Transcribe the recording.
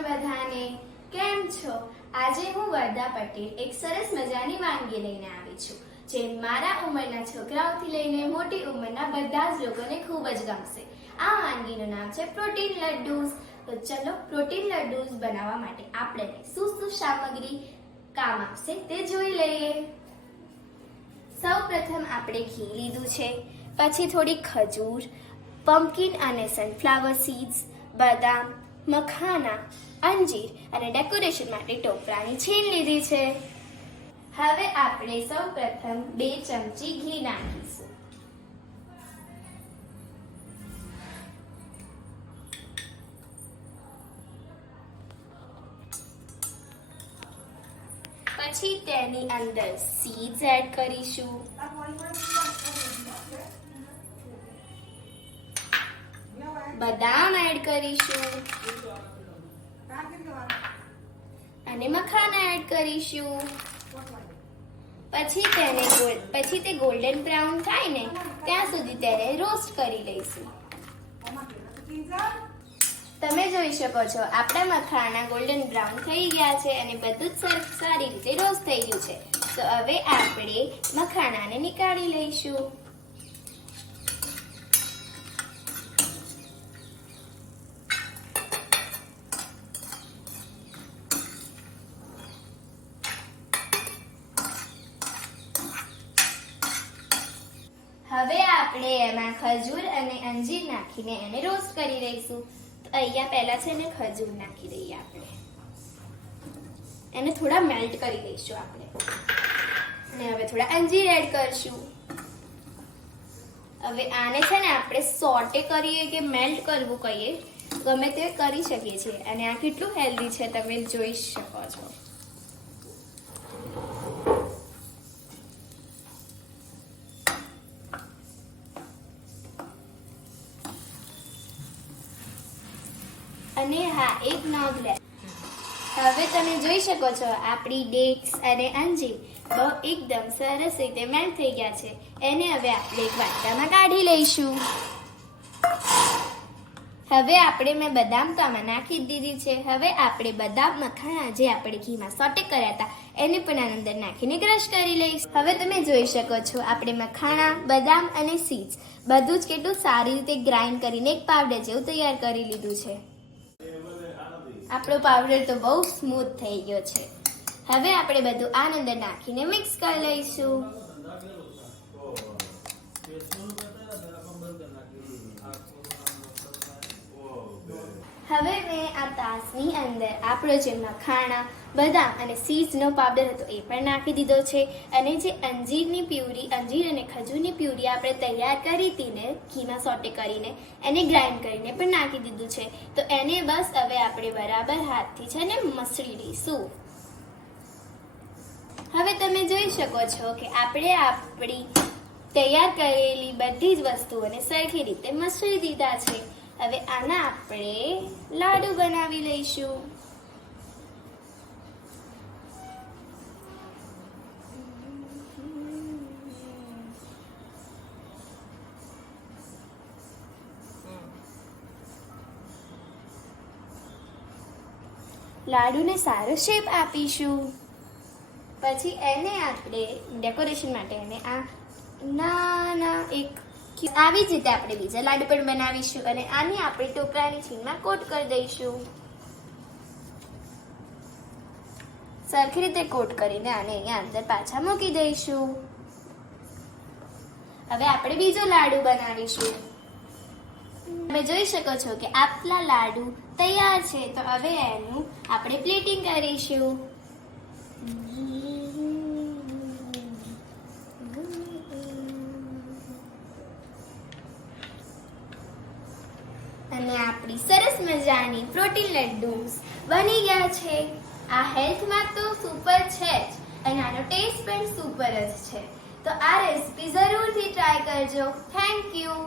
કૃષ્ણ બધાને. કેમ છો? આજે હું વર્ધા પટેલ એક સરસ મજાની વાનગી લઈને આવી છું જે મારા ઉંમરના છોકરાઓથી લઈને મોટી ઉંમરના બધા જ લોકોને ખૂબ જ ગમશે. આ વાનગીનું નામ છે પ્રોટીન લડ્ડુસ. તો ચલો પ્રોટીન લડ્ડુસ બનાવવા માટે આપણે શું સામગ્રી કામ આવશે તે જોઈ લઈએ. સૌપ્રથમ આપણે ઘી લીધું છે, પછી થોડી ખજૂર, પમ્પકિન અને સનફ્લાવર સીડ્સ, બદામ, મખાના, અંજીર અને ડેકોરેશન માટે ટોપરાની છીણ લીધી છે. હવે આપણે સૌપ્રથમ 2 ચમચી ઘી નાખીશું. પછી તેની અંદર સીડ્સ એડ કરીશું. બદામ એડ કરીશું અને મખાના એડ કરીશું. પછી તે ગોલ્ડન બ્રાઉન થાય ને ત્યાં સુધી તેને રોસ્ટ કરી લઈશું. તમે જોઈ શકો છો આપણા મખાના ગોલ્ડન બ્રાઉન થઈ ગયા છે અને બધું જ સારી રીતે રોસ્ટ થઈ ગયું છે. તો હવે આપણે મખાનાને નીકાળી લઈશું. હવે આપણે એમાં ખજૂર અને અંજીર નાખીને એને રોસ્ટ કરી લઈશું. તો અહીંયા પહેલા છે ને ખજૂર નાખી દઈએ આપણે. એને થોડા મેલ્ટ કરી દઈશું આપણે. અને હવે થોડા અંજીર એડ કરશું. હવે આને છે ને આપણે સોટે કરીએ કે મેલ્ટ કરવું કહીએ, ગમે તે કરી શકીએ છીએ. અને આ કેટલું હેલ્ધી છે તમે જોઈ શકો છો. અને હા, એક નોંધ લે, હવે તમે જોઈ શકો છો આપણી ડેટ્સ અને અંજીર બહુ એકદમ સરસ રીતે મેલ્ટ થઈ ગયા છે. એને હવે આપણે એક વાટકામાં કાઢી લઈશું. હવે આપણે મેં બદામ તો આમાં નાખી દીધી છે. હવે આપણે બદામ મખાના જે આપણે ઘીમાં સોટે કર્યા હતા એને પણ આની અંદર નાખીને ક્રશ કરી લઈશું. હવે તમે જોઈ શકો છો આપણે મખાના, બદામ અને સીડ્સ બધું જ કેટલું સારી રીતે ગ્રાઇન્ડ કરીને એક પાવડર જેવું તૈયાર કરી લીધું છે. આપણો પાવડર તો બહુ સ્મૂથ થઈ ગયો છે. હવે આપણે બધું આની અંદર નાખીને મિક્સ કરી લઈશું. હવે મેં આ તાસની અંદર આપણો જે મખાણા, બદામ અને સીડ્સનો પાવડર હતો એ પણ નાખી દીધો છે. અને જે અંજીરની પ્યુરી, અંજીર અને ખજૂરની પ્યુરી આપણે તૈયાર કરી હતી ને ઘીમાં સોટે કરીને, એને ગ્રાઇન્ડ કરીને પણ નાખી દીધું છે. તો એને બસ હવે આપણે બરાબર હાથથી છે ને મસળી લઈશું. હવે તમે જોઈ શકો છો કે આપણે આપણી તૈયાર કરેલી બધી જ વસ્તુઓને સરખી રીતે મસળી દીધા છે. હવે આના આપણે લાડુ બનાવી લઈશું. લાડુને સારો શેપ આપીશું. પછી એને આપણે ડેકોરેશન માટે એને આ નાના એક આવી જ રીતે આપણે બીજા લાડુ પણ બનાવીશું. અને આને આપણે ટોપરાની છીણમાં કોટ કરી દઈશું. સરખી રીતે કોટ કરીને આને અહીંયા અંદર પાછા મૂકી દઈશું. હવે આપણે બીજો લાડુ બનાવીશું. તમે જોઈ શકો છો કે આપલા લાડુ તૈયાર છે. તો હવે એનું આપણે પ્લેટિંગ કરીશું. અને આપણી સરસ મજાની પ્રોટીન લડ્ડુસ બની ગયા છે. આ હેલ્થમાં તો સુપર છે જ અને આનો ટેસ્ટ પણ સુપર જ છે. તો આ રેસીપી જરૂરથી ટ્રાય કરજો. Thank you.